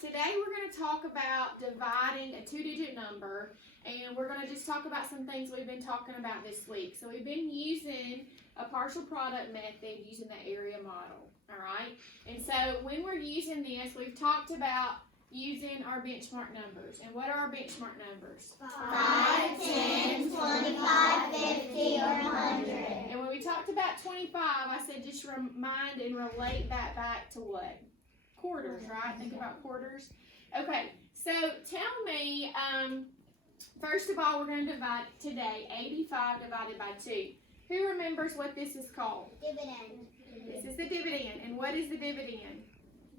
today we're going to talk about dividing a two-digit number, and we're going to just talk about some things we've been talking about this week. So we've been using a partial product method using the area model, all right? And so when we're using this, we've talked about using our benchmark numbers. And what are our benchmark numbers? 5, 10, 25, 50, or 100. And when we talked about 25, I said just remind and relate that back to what? Quarters, right? Think about quarters. Okay, so tell me, first of all, we're going to divide today 85 divided by 2. Who remembers what this is called? Dividend. This is the dividend. And what is the dividend?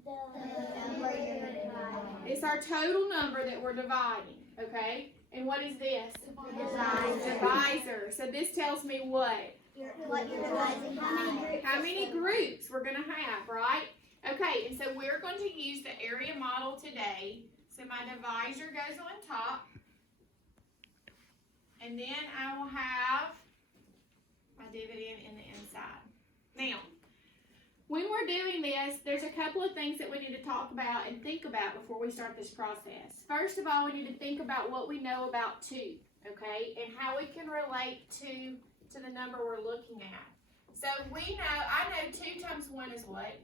The number you're dividing. It's our total number that we're dividing, okay? And what is this? Divisor. So this tells me what? What you're dividing by. How many groups we're going to have, right? Okay, and so we're going to use the area model today. So my divisor goes on top. And then I will have my dividend in the inside. Now, when we're doing this, there's a couple of things that we need to talk about and think about before we start this process. First of all, we need to think about what we know about 2, okay? And how we can relate to the number we're looking at. So we know, I know 2 times 1 is what?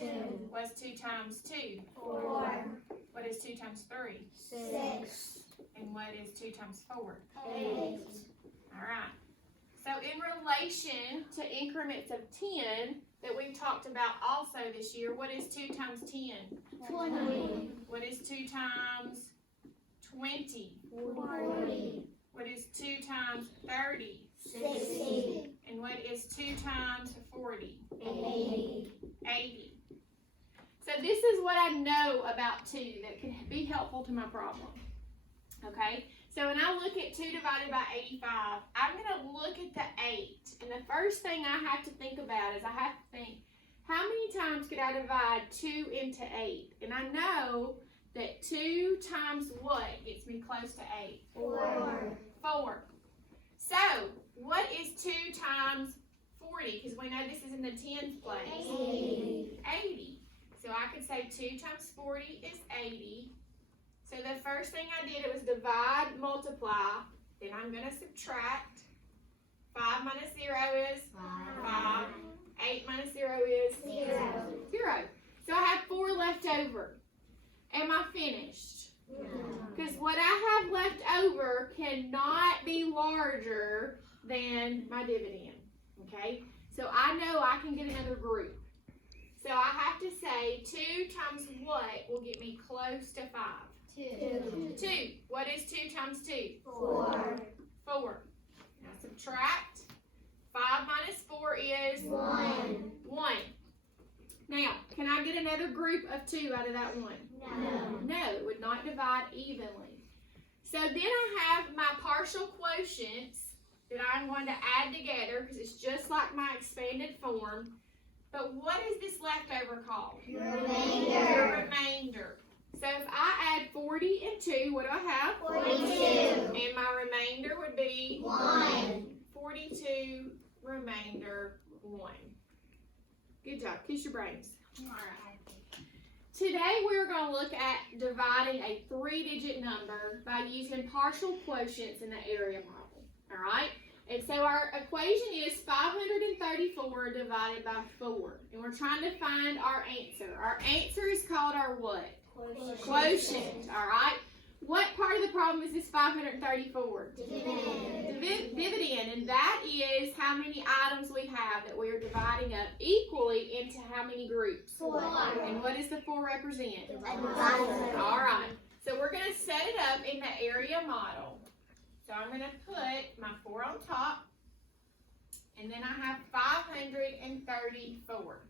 2. What's 2 times 2? 4. What is 2 times 3? 6. And what is 2 times 4? 8. All right. So in relation to increments of 10 that we've talked about also this year, what is 2 times 10? 20. What is 2 times 20? 40. What is 2 times 30? 60. And what is 2 times 40? 80. 80. So this is what I know about 2 that can be helpful to my problem. Okay? So when I look at 2 divided by 85, I'm going to look at the 8. And the first thing I have to think about is I have to think, how many times could I divide 2 into 8? And I know that 2 times what gets me close to 8? 4. 4. So, what is 2 times 40? Because we know this is in the tens place. 80. 80. So I could say 2 times 40 is 80. So the first thing I did, it was divide, multiply. Then I'm going to subtract. 5 minus 0 is 5. 8 minus 0 is 0. 0. So I have 4 left over. Am I finished? Because what I have left over cannot be larger than my dividend. Okay? So I know I can get another group. So I have to say 2 times what will get me close to 5? 2. 2. What is 2 times 2? 4. 4. Now subtract. 5 minus 4 is 1. 1. Now, can I get another group of 2 out of that 1? No. No, it would not divide evenly. So then I have my partial quotients that I'm going to add together because it's just like my expanded form. But what is this leftover called? Your Your remainder. remainder. So if I add 40 and 2, what do I have? 42. And my remainder would be 1. 42, remainder 1. Good job. Kiss your brains. All right. Today we're going to look at dividing a 3-digit number by using partial quotients in the area model. All right? And so our equation is 534 divided by 4. And we're trying to find our answer. Our answer is called our what? Quotient. All right? What part of the problem is this 534? Dividend. And that is how many items we have that we are dividing up equally into how many groups? 4. And what does the 4 represent? Divisor. All right. So we're going to set it up in the area model. So I'm going to put my 4 on top. And then I have 534.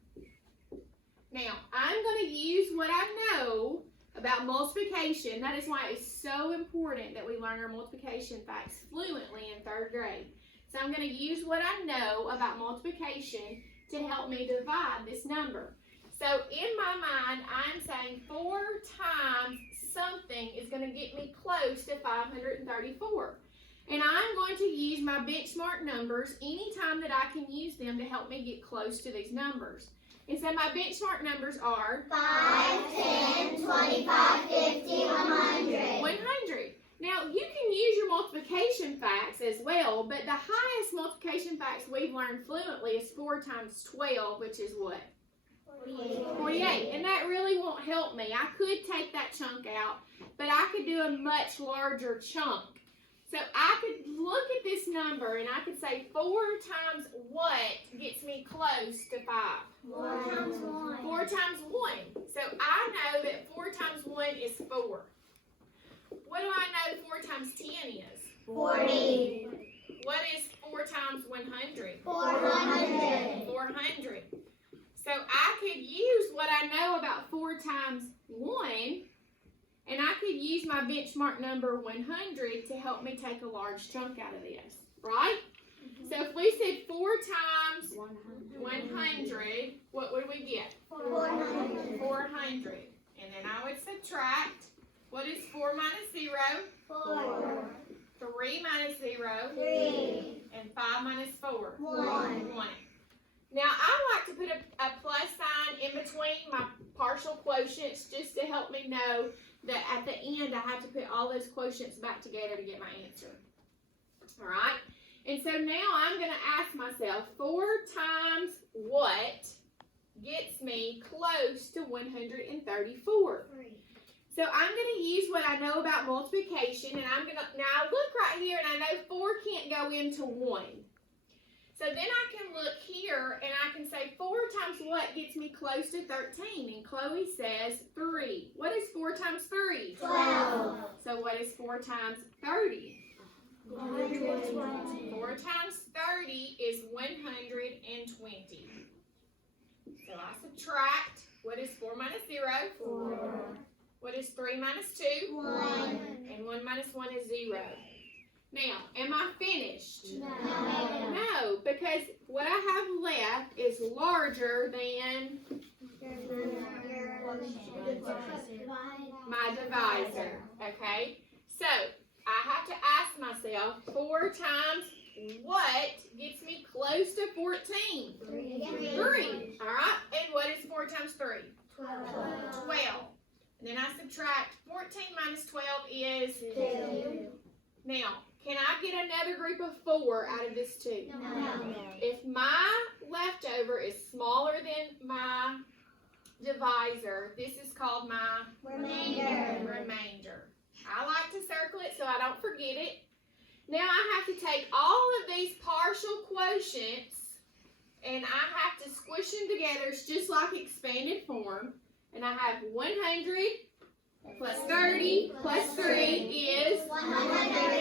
Now, I'm going to use what I know about multiplication. That is why it's so important that we learn our multiplication facts fluently in 3rd grade. So I'm going to use what I know about multiplication to help me divide this number. So in my mind, I'm saying 4 times something is going to get me close to 534. And I'm going to use my benchmark numbers anytime that I can use them to help me get close to these numbers. And so my benchmark numbers are 5, 10, 25, as well, but the highest multiplication facts we've learned fluently is 4 times 12, which is what? 48. And that really won't help me. I could take that chunk out, but I could do a much larger chunk. So I could look at this number and I could say 4 times what gets me close to 5? 4 times 1. 4 times 1. So I know that 4 times 1 is 4. What do I know 4 times 10 is? 40. What is 4 times 100? 400. 400. So I could use what I know about 4 times 1, and I could use my benchmark number 100 to help me take a large chunk out of this, right? So if we said 4 times 100, what would we get? 400. 400. And then I would subtract. What is 4 minus 0? 4. 3 minus 0. 3. And 5 minus 4? 1. 1. Now, I like to put a plus sign in between my partial quotients just to help me know that at the end I have to put all those quotients back together to get my answer. All right? And so now I'm going to ask myself, 4 times what gets me close to 134? 3. So I'm going to use what I know about multiplication, and I'm going to, now I look right here and I know 4 can't go into 1. So then I can look here and I can say 4 times what gets me close to 13? And Chloe says 3. What is 4 times 3? 12. So what is 4 times 30? 120. 4 times 30 is 120. So I subtract. What is 4 minus 0? 4. What is 3 minus 2? 1. And 1 minus 1 is 0. Now, am I finished? No. No, because what I have left is larger than my divisor, okay? So, I have to ask myself, 4 times what gets me close to 14? 3, all right? And what is 4 times 3? 12. And then I subtract. 14 minus 12 is 2. Now, can I get another group of 4 out of this 2? No. If my leftover is smaller than my divisor, this is called my remainder. I like to circle it so I don't forget it. Now I have to take all of these partial quotients and I have to squish them together. It's just like expanded form. And I have 100 plus 30 plus 3 is 130.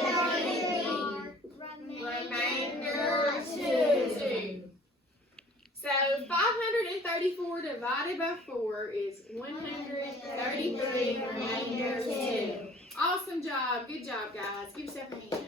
remainder 2. So 534 divided by 4 is 133 remainder 2. Awesome job. Good job, guys. Give yourself a hand.